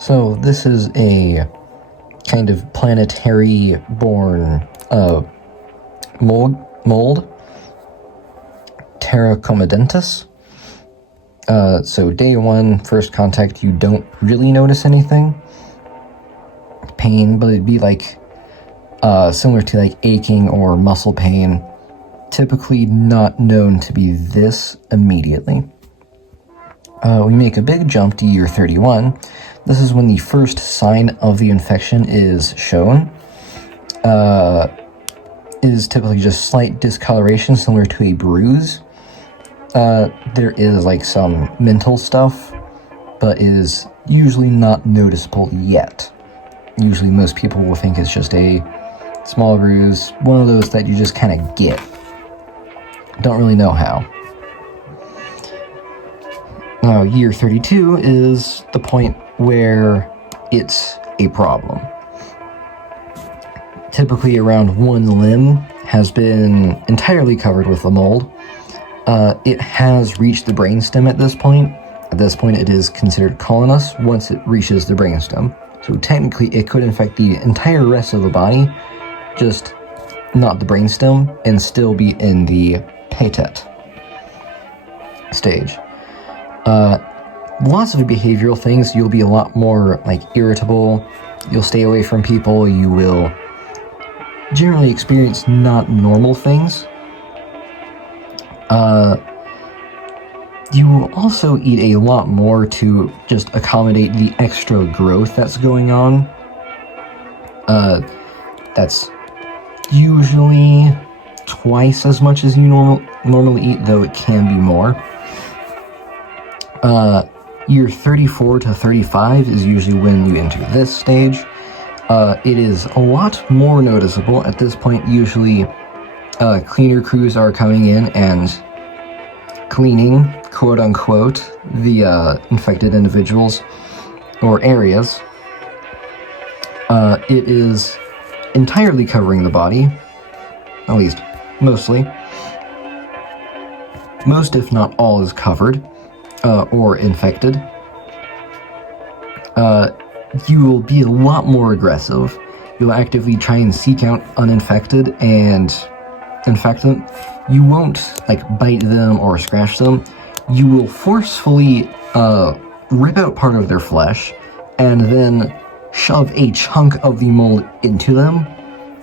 So this is a kind of planetary-born mold, Terracomadentus. So day one, first contact, you don't really notice anything. Pain, but it'd be like similar to like aching or muscle pain. Typically not known to be this immediately. We make a big jump to year 31. This is when the first sign of the infection is shown. It is typically just slight discoloration similar to a bruise. There is like some mental stuff, but it is usually not noticeable yet. Usually most people will think it's just a small bruise, one of those that you just kind of get. Don't really know how. Now, year 32 is the point where it's a problem. Typically around one limb has been entirely covered with the mold. It has reached the brainstem at this point. At this point, it is considered colonus once it reaches the brainstem. So technically, it could infect the entire rest of the body, just not the brainstem, and still be in the patet stage. Lots of behavioral things. You'll be a lot more like irritable. You'll stay away from people. You will generally experience not normal things. You will also eat a lot more to just accommodate the extra growth that's going on. That's usually twice as much as you normally eat, though it can be more. Year 34 to 35 is usually when you enter this stage. It is a lot more noticeable. At this point, usually cleaner crews are coming in and cleaning, quote-unquote, the infected individuals or areas. It is entirely covering the body, at least mostly. Most, if not all, is covered or infected. You will be a lot more aggressive. You'll actively try and seek out uninfected and infect them. You won't like bite them or scratch them. You will forcefully rip out part of their flesh and then shove a chunk of the mold into them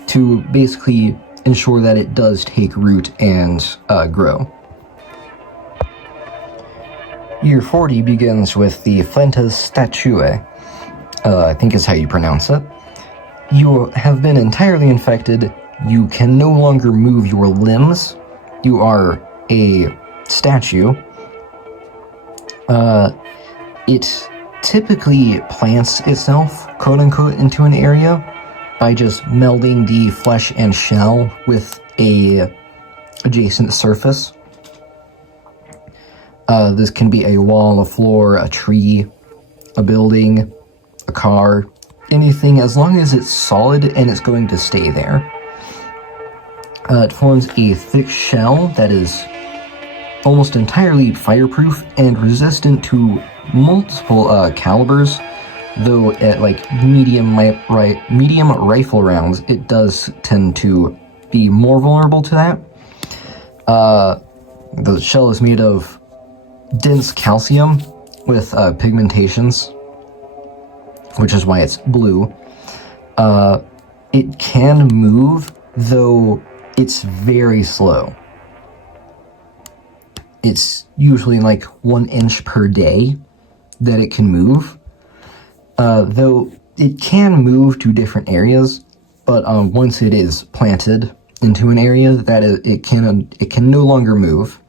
to basically ensure that it does take root and grow. Year 40 begins with the Flentas Statuae, I think is how you pronounce it. You have been entirely infected. You can no longer move your limbs. You are a statue. It typically plants itself, quote-unquote, into an area by just melding the flesh and shell with a adjacent surface. This can be a wall, a floor, a tree, a building, a car, anything, as long as it's solid and it's going to stay there. It forms a thick shell that is almost entirely fireproof and resistant to multiple calibers, though at like medium rifle rounds, it does tend to be more vulnerable to that. The shell is made of dense calcium with pigmentations, which is why it's blue. It can move, though it's very slow. It's usually like 1 inch per day that it can move, though it can move to different areas, but once it is planted into an area, it can no longer move.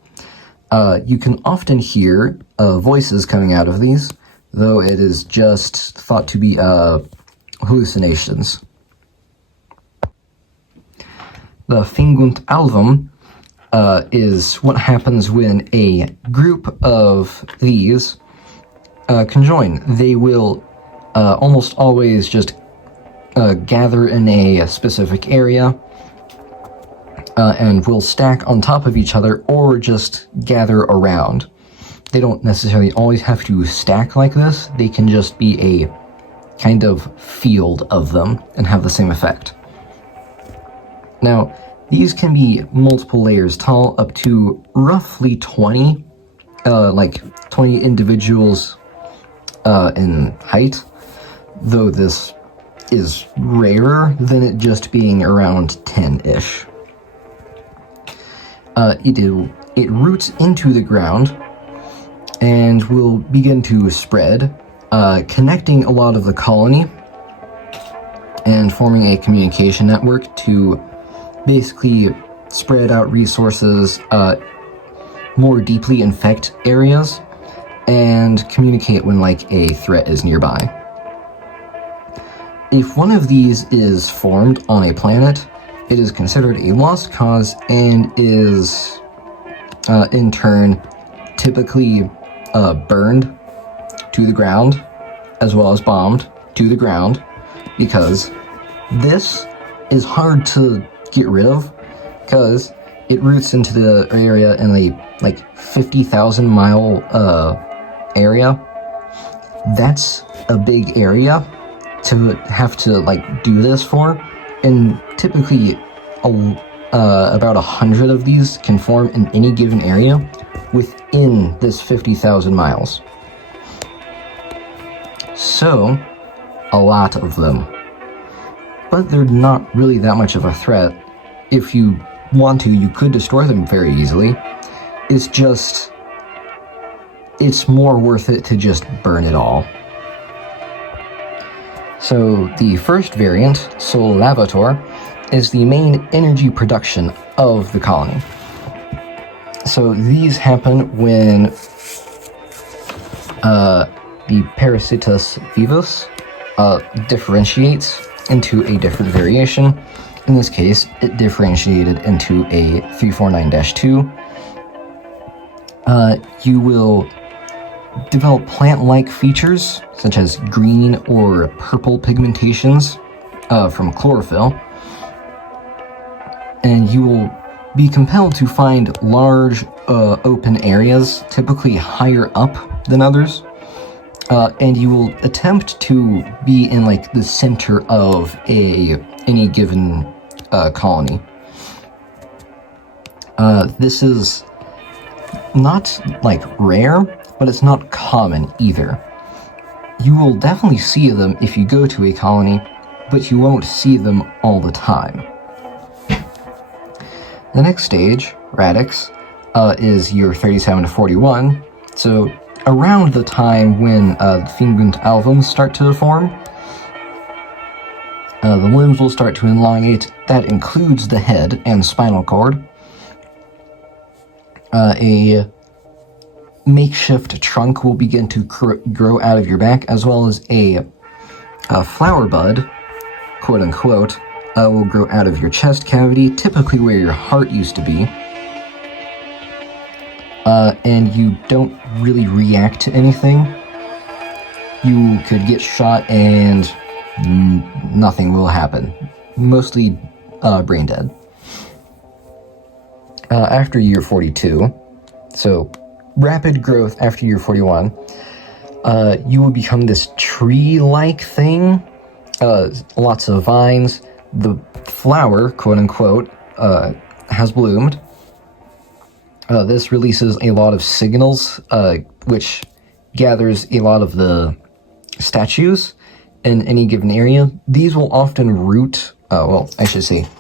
You can often hear voices coming out of these, though it is just thought to be hallucinations. The Fingunt Alvum is what happens when a group of these conjoin. They will almost always just gather in a specific area and will stack on top of each other or just gather around. They don't necessarily always have to stack like this. They can just be a kind of field of them and have the same effect. Now, these can be multiple layers tall, up to roughly 20, like 20 individuals in height, though this is rarer than it just being around 10-ish. It roots into the ground and will begin to spread, connecting a lot of the colony and forming a communication network to basically spread out resources, more deeply infect areas, and communicate when like a threat is nearby. If one of these is formed on a planet, it is considered a lost cause and is in turn typically burned to the ground, as well as bombed to the ground, because this is hard to get rid of, because it roots into the area in a like 50,000 mile area. That's a big area to have to like do this for, and typically about 100 of these can form in any given area within this 50,000 miles. So, a lot of them. But they're not really that much of a threat. If you want to, you could destroy them very easily. It's just, it's more worth it to just burn it all. So the first variant, Sol Lavator, is the main energy production of the colony. So these happen when the Parasitus vivus differentiates into a different variation. In this case, it differentiated into a 349-2. You will develop plant-like features, such as green or purple pigmentations from chlorophyll, and you will be compelled to find large open areas, typically higher up than others, and you will attempt to be in like the center of any given colony. This is not like rare, but it's not common either. You will definitely see them if you go to a colony, but you won't see them all the time. The next stage, Radix, is year 37 to 41, so around the time when the Fingunt albums start to form. The limbs will start to elongate. That includes the head and spinal cord. A makeshift trunk will begin to grow out of your back, as well as a flower bud, quote unquote, will grow out of your chest cavity, typically where your heart used to be. And you don't really react to anything. You could get shot and nothing will happen. Mostly brain dead. After year 42, so rapid growth after year 41, you will become this tree-like thing, lots of vines. The flower, quote-unquote, has bloomed. This releases a lot of signals, which gathers a lot of the statues in any given area. These will often root,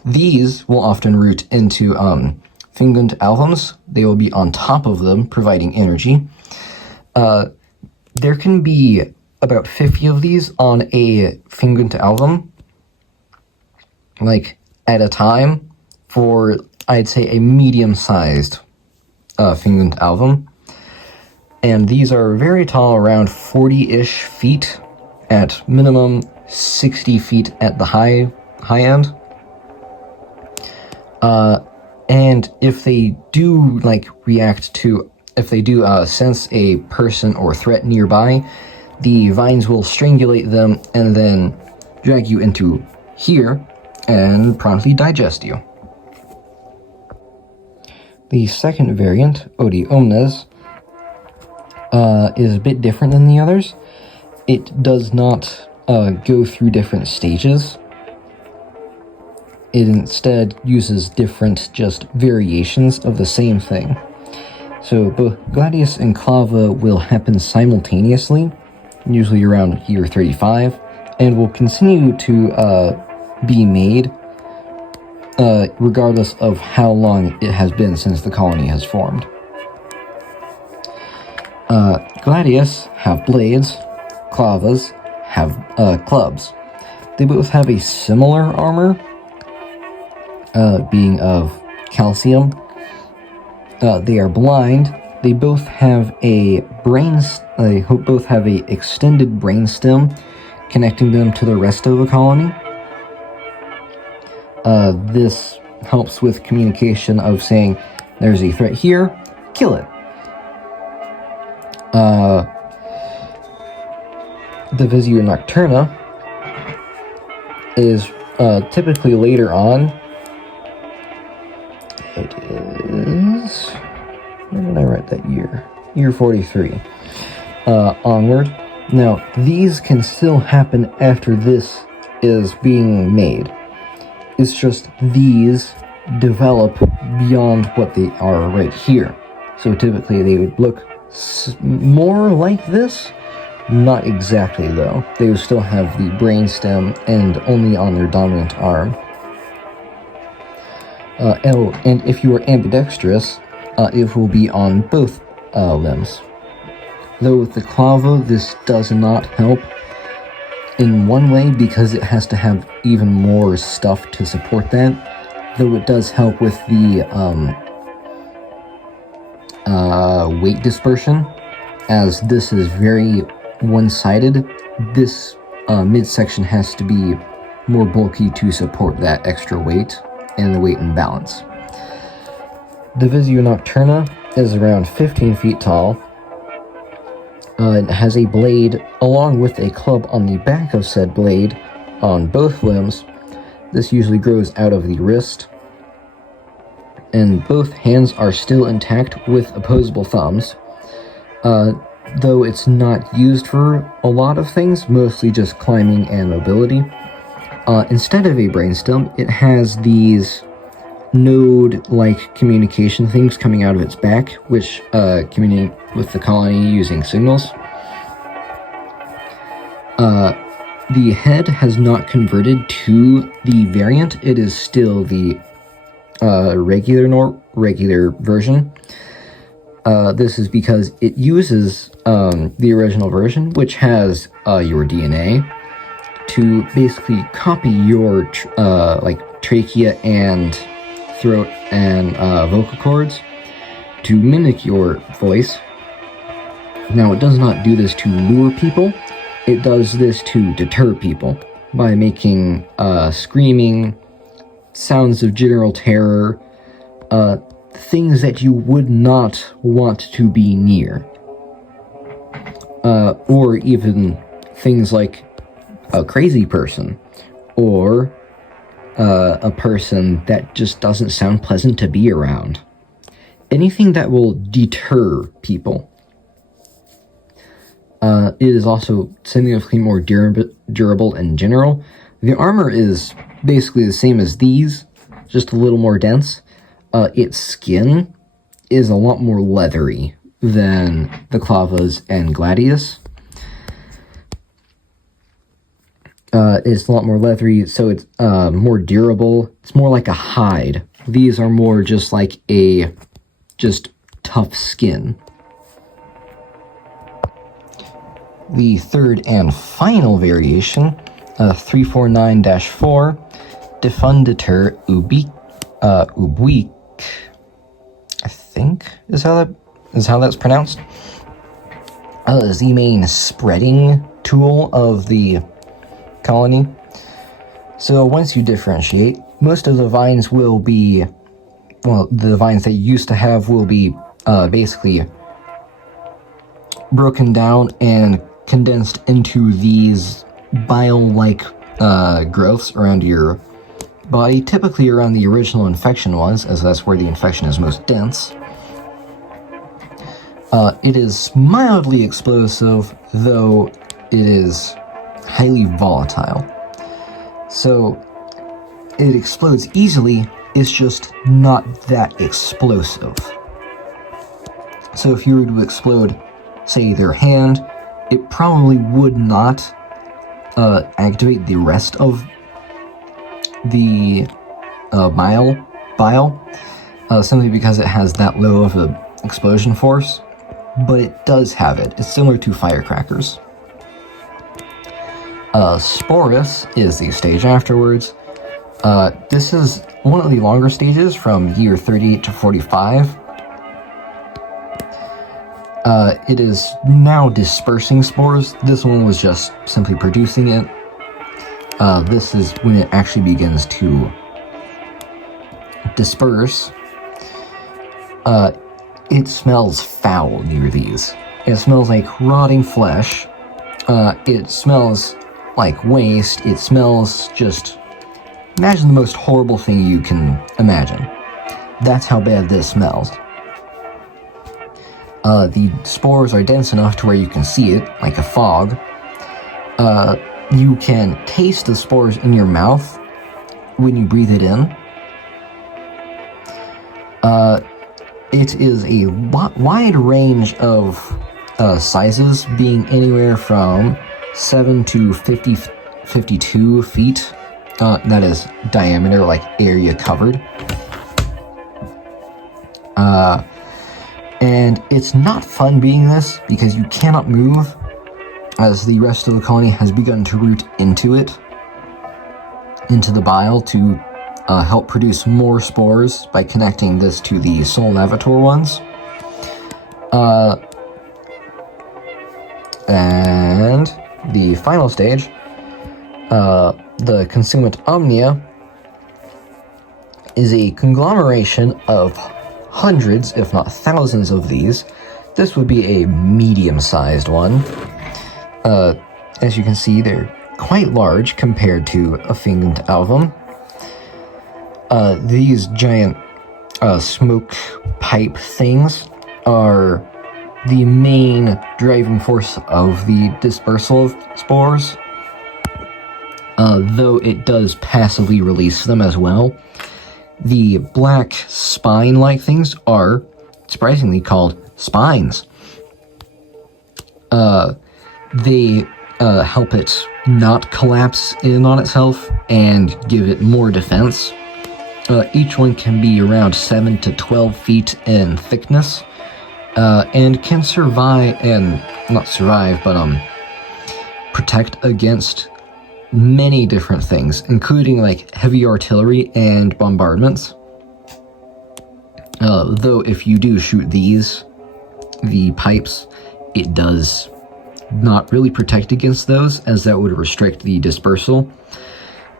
these will often root into Fingunt albums. They will be on top of them, providing energy. There can be about 50 of these on a Fingunt album, like, at a time, for, I'd say, a medium-sized Fingunt album. And these are very tall, around 40-ish feet, at minimum 60 feet at the high end. And if they do, like, if they do sense a person or threat nearby, the vines will strangulate them and then drag you into here and promptly digest you. The second variant, Odi Omnes, is a bit different than the others. It does not go through different stages. It instead uses different just variations of the same thing. So both Gladius and Clava will happen simultaneously, usually around year 35, and will continue to be made regardless of how long it has been since the colony has formed. Gladius have blades, Clavas have clubs. They both have a similar armor, being of calcium. They are blind. They both have a both have a extended brainstem connecting them to the rest of the colony. This helps with communication of saying, there's a threat here, kill it. The Visio Nocturna is typically later on. It is... Where did I write that year? Year 43. Onward. Now, these can still happen after this is being made. It's just these develop beyond what they are right here. So typically they would look more like this. Not exactly, though. They would still have the brainstem and only on their dominant arm. And if you are ambidextrous, it will be on both limbs. Though with the Clava, this does not help in one way because it has to have even more stuff to support that. Though it does help with the weight dispersion, as this is very one-sided. This midsection has to be more bulky to support that extra weight and the weight imbalance. The Visio Nocturna is around 15 feet tall. It has a blade along with a club on the back of said blade on both limbs. This usually grows out of the wrist. And both hands are still intact with opposable thumbs. Though it's not used for a lot of things, mostly just climbing and mobility. Instead of a brainstem, it has these node-like communication things coming out of its back, which communicate with the colony using signals. The head has not converted to the variant. It is still the regular version. This is because it uses the original version, which has your DNA, to basically copy your trachea and throat and vocal cords to mimic your voice. Now, it does not do this to lure people. It does this to deter people by making screaming, sounds of general terror, things that you would not want to be near. Or even things like a crazy person, or a person that just doesn't sound pleasant to be around. Anything that will deter people. It is also significantly more durable in general. The armor is basically the same as these, just a little more dense. Its skin is a lot more leathery than the Clavas and Gladius. It's a lot more leathery, so it's more durable. It's more like a hide. These are more just like a tough skin. The third and final variation, 349-4, Diffunditor ubique, I think is how that's pronounced. Is the main spreading tool of the colony. So once you differentiate, most of the vines will be, the vines that you used to have will be basically broken down and condensed into these bile-like growths around your body, typically around the original infection was, as that's where the infection is most dense. It is mildly explosive, though it is highly volatile. So it explodes easily, it's just not that explosive. So if you were to explode, say, their hand, it probably would not activate the rest of the bile, simply because it has that low of an explosion force, but it does have it. It's similar to firecrackers. Sporus is the stage afterwards. This is one of the longer stages from year 38 to 45. It is now dispersing spores. This one was just simply producing it. This is when it actually begins to disperse. It smells foul near these. It smells like rotting flesh. It smells like waste. It smells just... Imagine the most horrible thing you can imagine. That's how bad this smells. The spores are dense enough to where you can see it, like a fog. You can taste the spores in your mouth when you breathe it in. It is a wide range of sizes, being anywhere from 7 to 52 feet. That is diameter, like area covered. And it's not fun being this, because you cannot move, as the rest of the colony has begun to root into it, into the bile, to help produce more spores by connecting this to the soul navitor ones. And the final stage, the consumant omnia, is a conglomeration of hundreds, if not thousands of these. This would be a medium-sized one. As you can see, they're quite large compared to a fiend album. These giant smoke pipe things are the main driving force of the dispersal of spores, though it does passively release them as well. The black spine-like things are surprisingly called spines. They help it not collapse in on itself and give it more defense. Each one can be around 7 to 12 feet in thickness, and can survive, and not survive, but protect against many different things, including like heavy artillery and bombardments. Though if you do shoot the pipes, it does not really protect against those, as that would restrict the dispersal.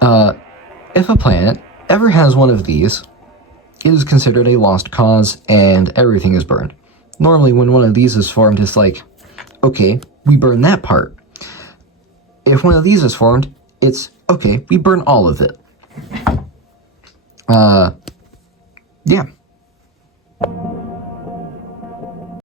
If a planet ever has one of these, it is considered a lost cause and everything is burned. Normally when one of these is formed, it's like, okay, we burn that part. If one of these is formed, it's, okay, we burn all of it. Yeah.